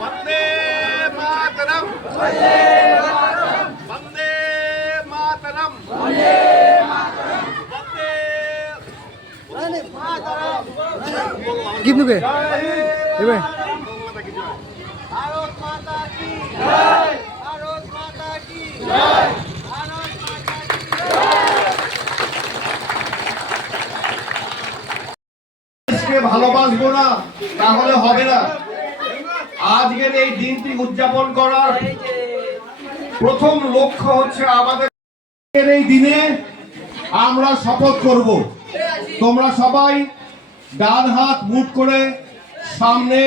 वंदे मातरम, वंदे मातरम, वंदे मातरम। कितने के? ये भारत माता की जय, भारत माता की जय, भारत माता की जय। দেশকে ভালোবাসবো না তাহলে হবে না। আজকের এই দিনটি উদযাপন করার প্রথম লক্ষ্য হচ্ছে আমাদের এই দিনে আমরা শপথ করব। তোমরা সবাই ডান হাত মুঠ করে সামনে